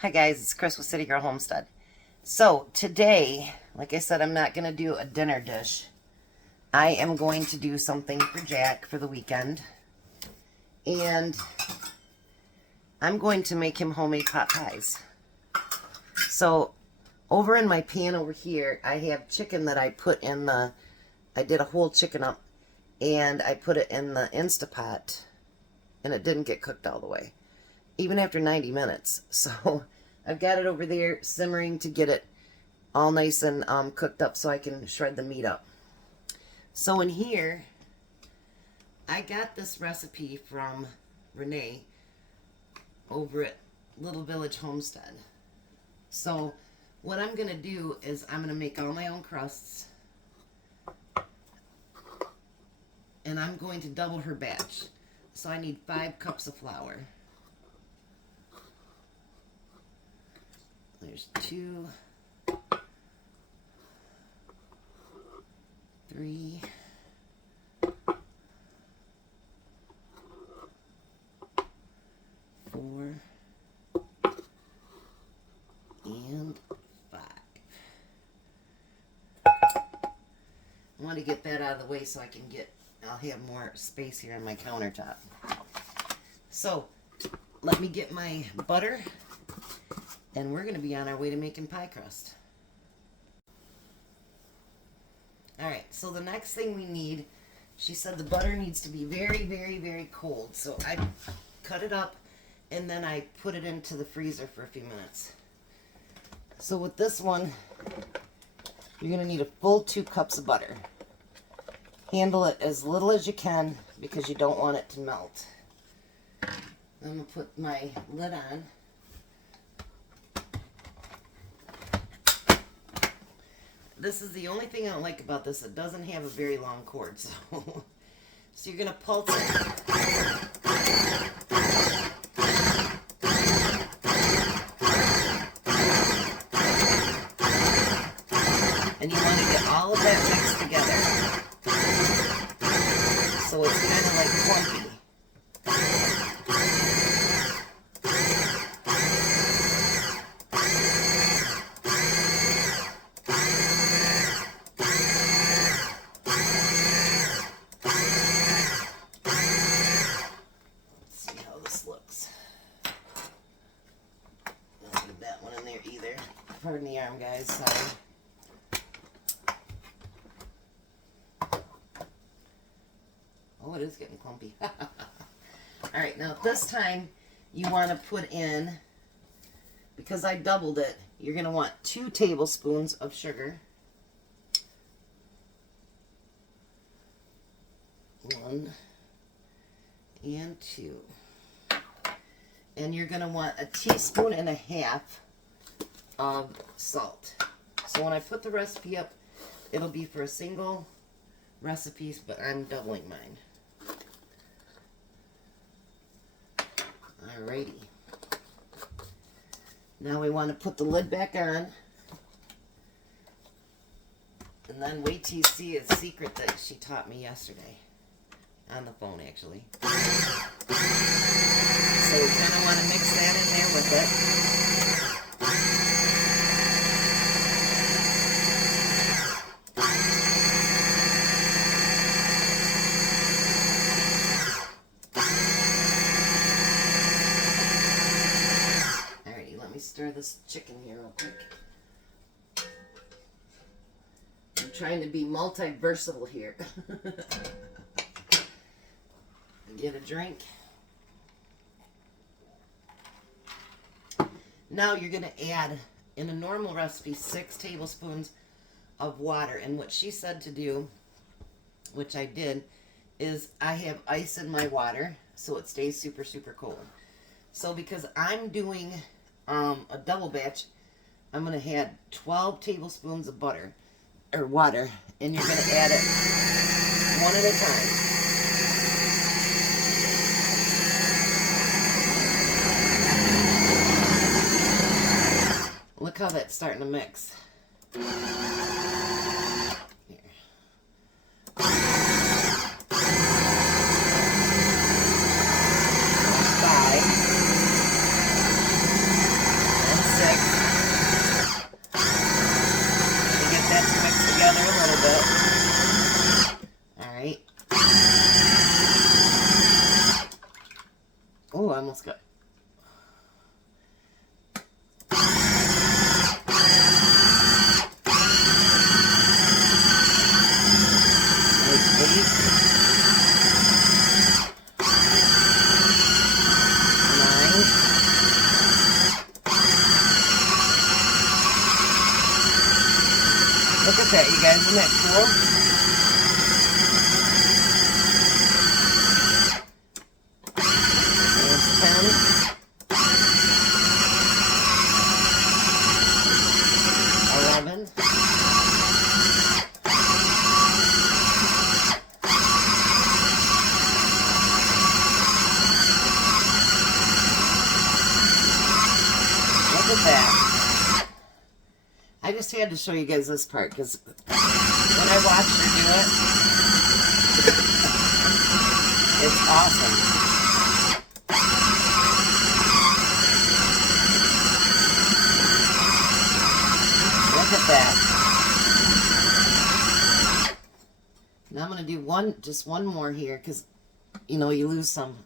Hi guys, it's Chris with Citygirlhomestead. So today, like I said, I'm not going to do a dinner dish. I am going to do something for Jack for the weekend. And I'm going to make him homemade pot pies. So over in my pan over here, I have chicken that I put in I did a whole chicken up and I put it in the Instapot and it didn't get cooked all the way, even after 90 minutes. So I've got it over there simmering to get it all nice and cooked up so I can shred the meat up. So in here, I got this recipe from Renee over at Little Village Homestead. So what I'm going to do is I'm going to make all my own crusts. And I'm going to double her batch. So I need 5 cups of flour. There's 2, 3, 4, and 5. I want to get that out of the way so I can I'll have more space here on my countertop. So let me get my butter. And we're going to be on our way to making pie crust. Alright, so the next thing we need, she said the butter needs to be very, very, very cold. So I cut it up and then I put it into the freezer for a few minutes. So with this one, you're going to need a full 2 cups of butter. Handle it as little as you can because you don't want it to melt. I'm going to put my lid on. This is the only thing I don't like about this. It doesn't have a very long cord, so you're going to pulse it. And you want to get all of that mixed together. So it's kind of like clumpy. Pardon the arm, guys. Sorry. Oh, it is getting clumpy. Alright, now this time you want to put in, because I doubled it, you're going to want 2 tablespoons of sugar. 1 and 2. And you're going to want a teaspoon and a half of salt. So when I put the recipe up, it'll be for a single recipe, but I'm doubling mine. Alrighty. Now we want to put the lid back on. And then wait till you see a secret that she taught me yesterday. On the phone, actually. So we kind of want to mix that in there with it. Stir this chicken here real quick. I'm trying to be multi-versatile here. Get a drink. Now you're going to add, in a normal recipe, 6 tablespoons of water. And what she said to do, which I did, is I have ice in my water so it stays super, super cold. So because I'm doing a double batch, I'm going to add 12 tablespoons of butter or water, and you're going to add it one at a time. Look how that's starting to mix. Here. almost good. Look at that, you guys. Isn't that cool? There's 10. 11. Look at that. I just had to show you guys this part because when I watched her do it, it's awesome. Look at that. Now I'm going to do just one more here because, you know, you lose some.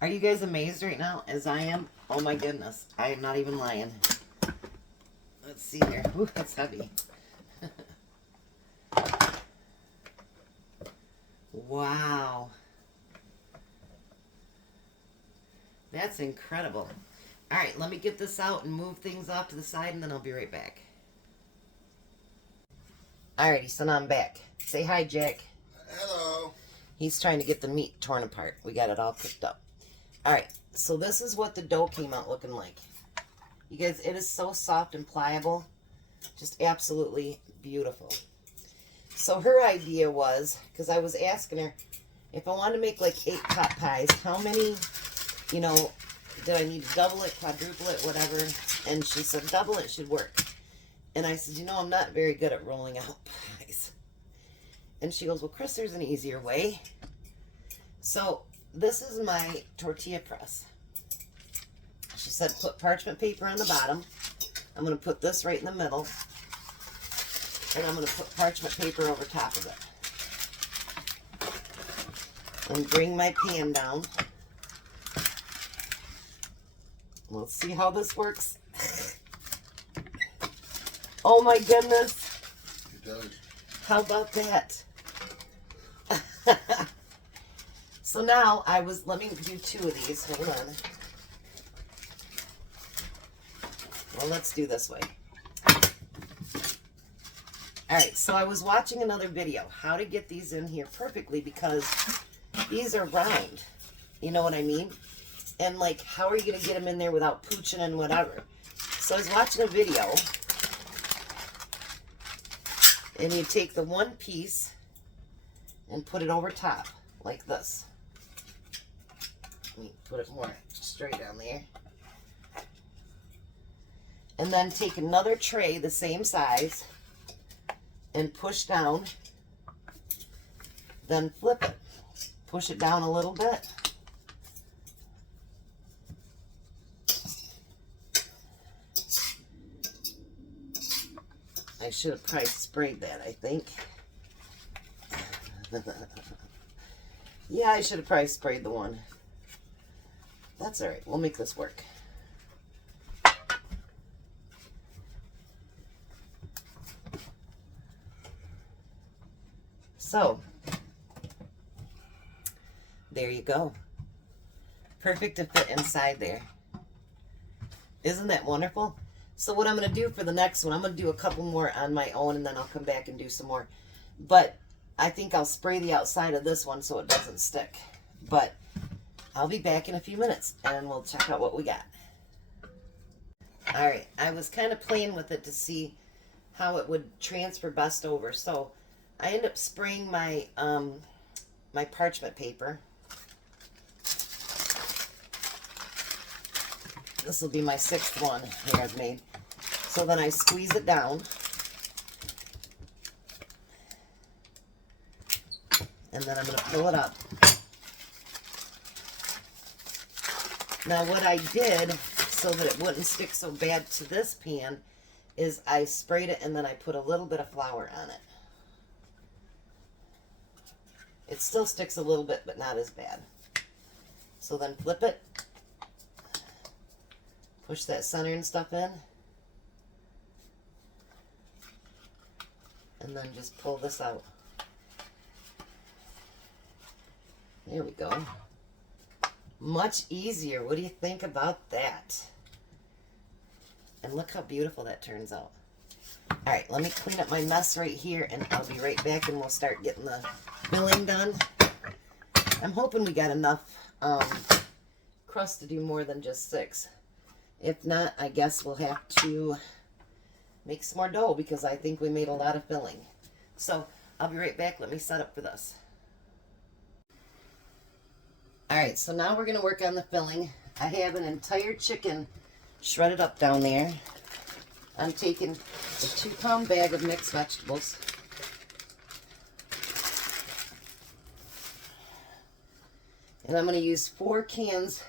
Are you guys amazed right now as I am? Oh my goodness. I am not even lying. Let's see here. Ooh, that's heavy. Wow. That's incredible. All right, let me get this out and move things off to the side and then I'll be right back. Alrighty, so now I'm back. Say hi, Jack. Hello. He's trying to get the meat torn apart. We got it all cooked up. Alright, so this is what the dough came out looking like. You guys, it is so soft and pliable. Just absolutely beautiful. So her idea was, because I was asking her, if I wanted to make like 8 pot pies, how many, you know, did I need to double it, quadruple it, whatever? And she said double it should work. And I said, you know, I'm not very good at rolling out pies. And she goes, well, Chris, there's an easier way. So this is my tortilla press. She said put parchment paper on the bottom. I'm going to put this right in the middle. And I'm going to put parchment paper over top of it. And bring my pan down. Let's see how this works. Oh my goodness. It does. How about that? So now let me do 2 of these. Hold on. Well, let's do this way. Alright, so I was watching another video, how to get these in here perfectly because these are round. You know what I mean? And like, how are you going to get them in there without pooching and whatever? So I was watching a video, and you take the one piece and put it over top, like this. Let me put it more straight down there. And then take another tray the same size and push down, then flip it. Push it down a little bit. I should have probably sprayed that, I think. Yeah, I should have probably sprayed the one. That's all right. We'll make this work. So, there you go. Perfect to fit inside there. Isn't that wonderful? So what I'm going to do for the next one, I'm going to do a couple more on my own and then I'll come back and do some more. But I think I'll spray the outside of this one so it doesn't stick. But I'll be back in a few minutes and we'll check out what we got. Alright, I was kind of playing with it to see how it would transfer best over. So I end up spraying my my parchment paper. This will be my 6th one here I've made. So then I squeeze it down. And then I'm going to fill it up. Now what I did, so that it wouldn't stick so bad to this pan, is I sprayed it and then I put a little bit of flour on it. It still sticks a little bit, but not as bad. So then flip it. Push that center and stuff in. And then just pull this out. There we go. Much easier. What do you think about that? And look how beautiful that turns out. Alright, let me clean up my mess right here and I'll be right back and we'll start getting the filling done. I'm hoping we got enough crust to do more than just 6. If not, I guess we'll have to make some more dough because I think we made a lot of filling. So, I'll be right back. Let me set up for this. Alright, so now we're going to work on the filling. I have an entire chicken shredded up down there. I'm taking a 2-pound bag of mixed vegetables. And I'm going to use 4 cans.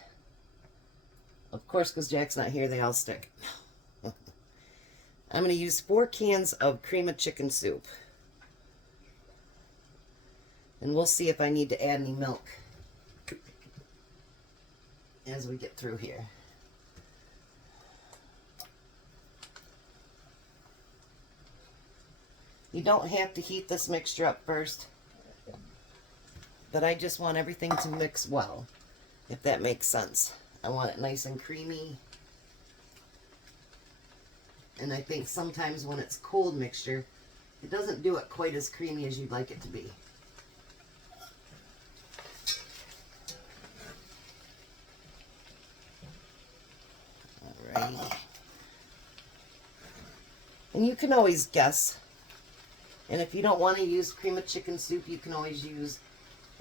Of course, because Jack's not here, they all stick. I'm going to use 4 cans of cream of chicken soup. And we'll see if I need to add any milk as we get through here. You don't have to heat this mixture up first, but I just want everything to mix well, if that makes sense. I want it nice and creamy. And I think sometimes when it's cold mixture, it doesn't do it quite as creamy as you'd like it to be. Alrighty. And you can always guess. And if you don't want to use cream of chicken soup, you can always use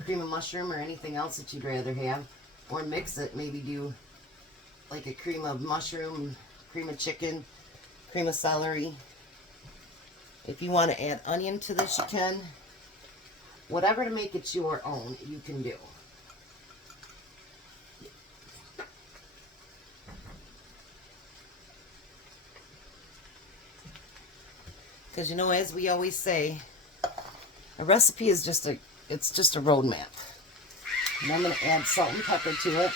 cream of mushroom or anything else that you'd rather have. Or mix it, maybe do like a cream of mushroom, cream of chicken, cream of celery. If you want to add onion to this, you can. Whatever to make it your own, you can do. Because, you know, as we always say, a recipe is just a roadmap. And I'm going to add salt and pepper to it.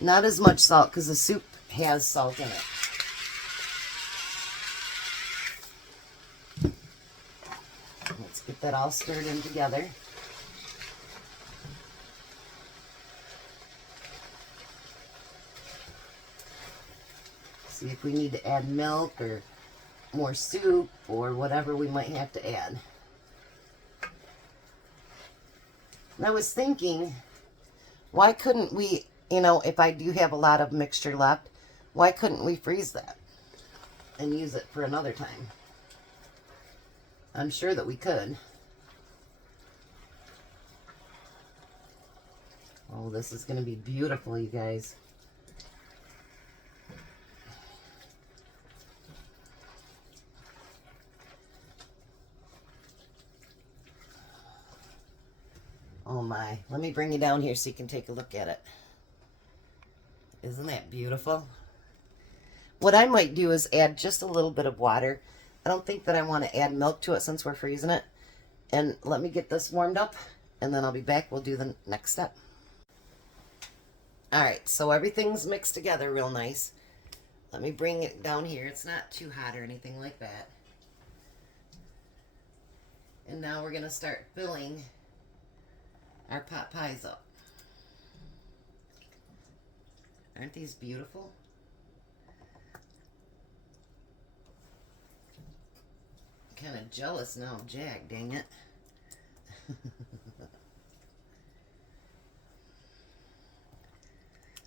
Not as much salt because the soup has salt in it. Let's get that all stirred in together. See if we need to add milk or more soup or whatever we might have to add. And I was thinking, why couldn't we, you know, if I do have a lot of mixture left, why couldn't we freeze that and use it for another time? I'm sure that we could. Oh, this is going to be beautiful, you guys. Oh my, let me bring you down here so you can take a look at it. Isn't that beautiful? What I might do is add just a little bit of water. I don't think that I want to add milk to it since we're freezing it. And let me get this warmed up and then I'll be back. We'll do the next step. Alright, so everything's mixed together real nice. Let me bring it down here. It's not too hot or anything like that. And now we're going to start filling our pot pies up. Aren't these beautiful? I'm kind of jealous now of Jack, dang it.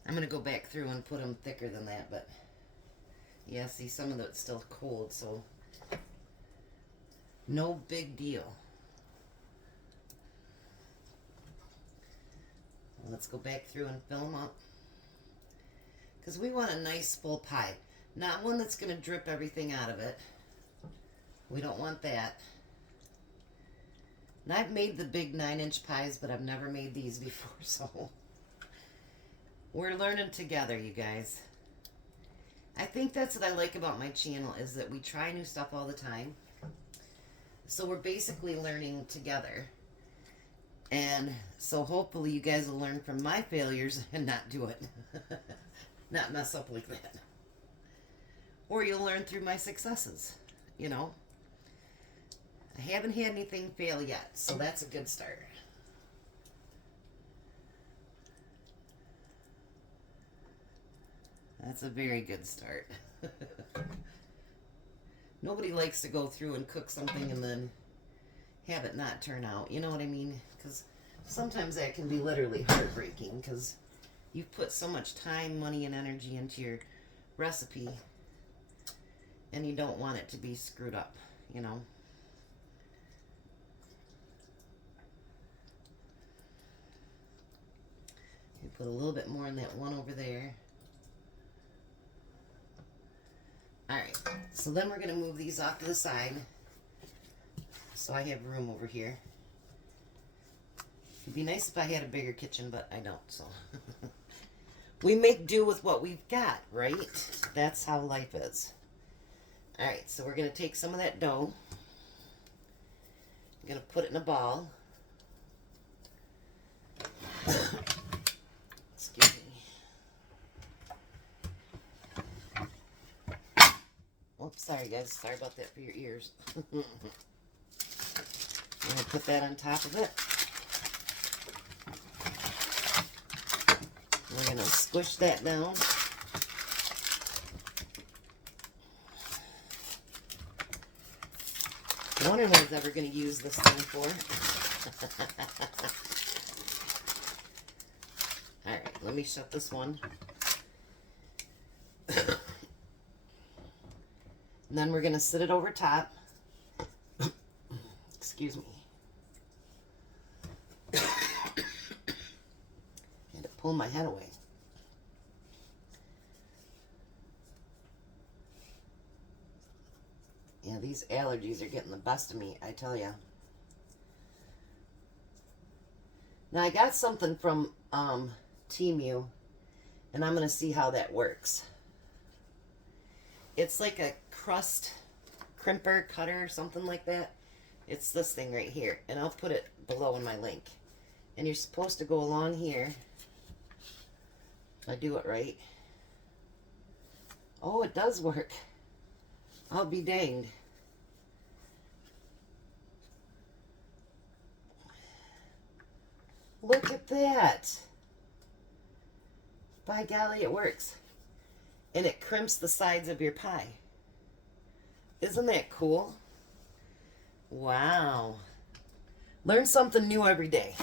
I'm going to go back through and put them thicker than that, but yeah, see, some of it's still cold, so no big deal. Let's go back through and fill them up. Because we want a nice full pie. Not one that's going to drip everything out of it. We don't want that. And I've made the big 9-inch pies, but I've never made these before, so we're learning together, you guys. I think that's what I like about my channel, is that we try new stuff all the time. So we're basically learning together. And so hopefully you guys will learn from my failures and not do it. Not mess up like that. Or you'll learn through my successes, you know. I haven't had anything fail yet, so that's a good start. That's a very good start. Nobody likes to go through and cook something and then have it not turn out. You know what I mean? Because sometimes that can be literally heartbreaking, because you've put so much time, money, and energy into your recipe, and you don't want it to be screwed up, you know? You put a little bit more in that one over there. Alright, so then we're going to move these off to the side, so I have room over here. It'd be nice if I had a bigger kitchen, but I don't, so. We make do with what we've got, right? That's how life is. Alright, so we're going to take some of that dough. I'm going to put it in a ball. Excuse me. Oops, sorry guys. Sorry about that for your ears. I'm going to put that on top of it. We're going to squish that down. I wonder what I was ever going to use this thing for. Alright, let me shut this one. And then we're going to sit it over top. Excuse me. I had to pull my head away. Yeah, these allergies are getting the best of me, I tell ya. Now, I got something from Temu, and I'm going to see how that works. It's like a crust crimper cutter or something like that. It's this thing right here, and I'll put it below in my link. And you're supposed to go along here. If I do it right. Oh, it does work. I'll be danged. Look at that. By golly, it works. And it crimps the sides of your pie. Isn't that cool? Wow. Learn something new every day.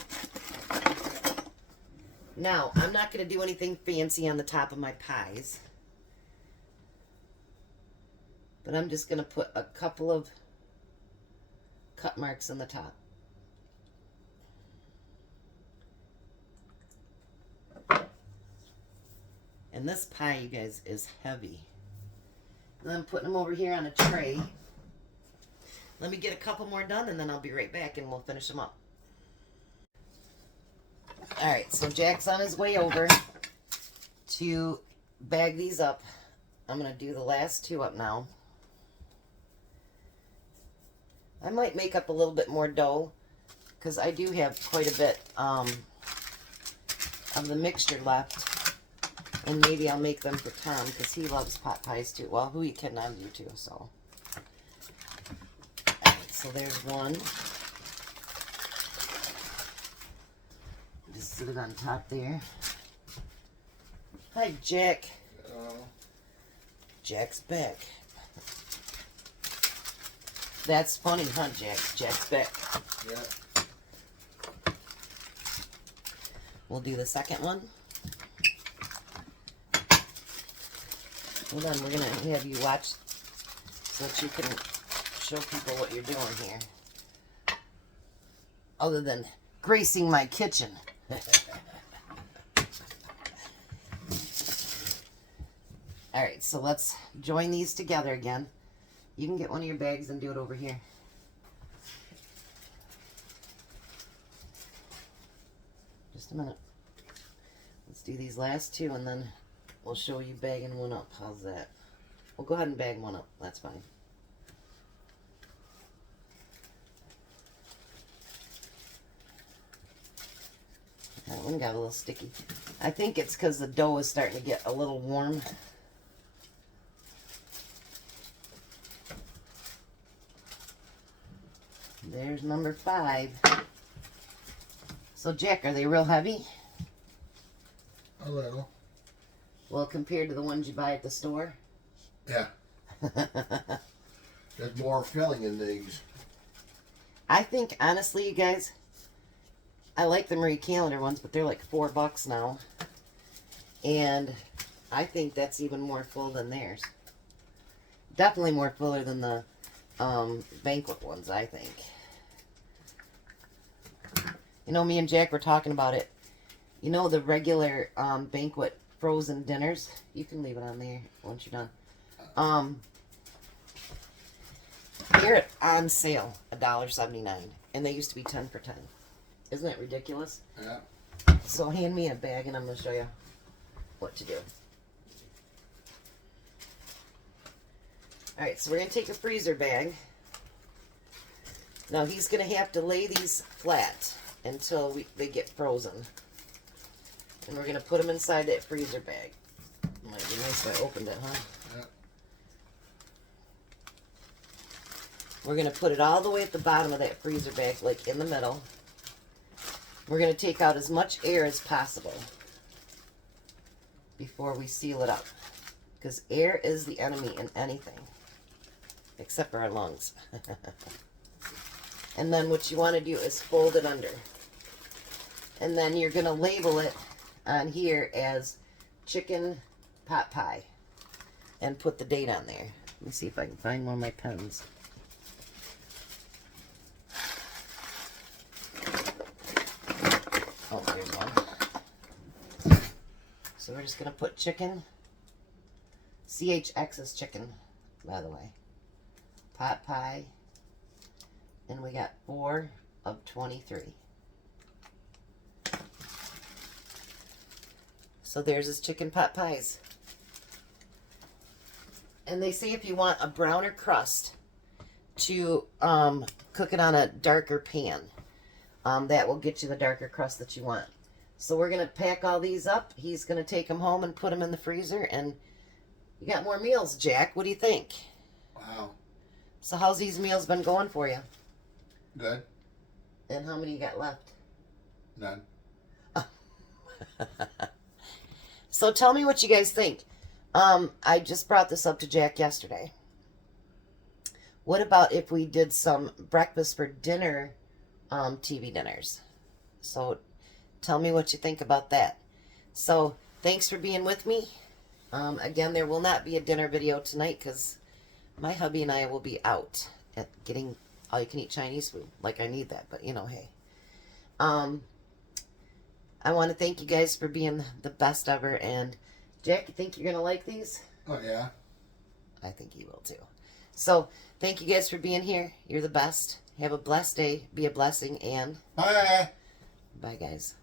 Now, I'm not going to do anything fancy on the top of my pies. But I'm just going to put a couple of cut marks on the top. And this pie, you guys, is heavy. And I'm putting them over here on a tray. Let me get a couple more done, and then I'll be right back, and we'll finish them up. Alright, so Jack's on his way over to bag these up. I'm going to do the last two up now. I might make up a little bit more dough, because I do have quite a bit of the mixture left. And maybe I'll make them for Tom, because he loves pot pies too. Well, who you kidding? I do too, so. Alright, so there's one. Just sit it on top there. Hi, Jack. Hello. Jack's back. That's funny, huh, Jack? Jack's back. Yeah. We'll do the second one. Hold on, we're going to have you watch so that you can show people what you're doing here. Other than gracing my kitchen. Alright, so let's join these together again. You can get one of your bags and do it over here. Just a minute. Let's do these last two and then we'll show you bagging one up. How's that? We'll go ahead and bag one up. That's fine. That one got a little sticky. I think it's because the dough is starting to get a little warm. There's number 5. So, Jack, are they real heavy? A little. Well, compared to the ones you buy at the store? Yeah. There's more filling in these. I think, honestly, you guys, I like the Marie Callender ones, but they're like $4 now. And I think that's even more full than theirs. Definitely more fuller than the banquet ones, I think. You know, me and Jack were talking about it. You know the regular banquet frozen dinners? You can leave it on there once you're done. They're on sale, $1.79. And they used to be 10 for 10. Isn't that ridiculous? Yeah. So hand me a bag and I'm going to show you what to do. Alright, so we're going to take a freezer bag. Now he's going to have to lay these flat until they get frozen. And we're going to put them inside that freezer bag. Might be nice if I opened it, huh? Yeah. We're going to put it all the way at the bottom of that freezer bag, like in the middle. We're going to take out as much air as possible before we seal it up. Because air is the enemy in anything. Except for our lungs. And then what you want to do is fold it under. And then you're going to label it on here as chicken pot pie. And put the date on there. Let me see if I can find one of my pens. Oh, there's one. So we're just going to put chicken. CHX is chicken, by the way. Pot pie. And we got 4 of 23. So there's his chicken pot pies. And they say if you want a browner crust to cook it on a darker pan. That will get you the darker crust that you want. So we're going to pack all these up. He's going to take them home and put them in the freezer. And you got more meals, Jack. What do you think? Wow. So how's these meals been going for you? Good. And how many you got left? None. So tell me what you guys think. I just brought this up to Jack yesterday. What about if we did some breakfast for dinner TV dinners? So tell me what you think about that. So thanks for being with me. Again, there will not be a dinner video tonight because my hubby and I will be out at getting all-you-can-eat Chinese food. Like, I need that, but, you know, hey. I want to thank you guys for being the best ever. And, Jack, you think you're going to like these? Oh, yeah. I think you will, too. So, thank you guys for being here. You're the best. Have a blessed day. Be a blessing. And Bye. bye, guys.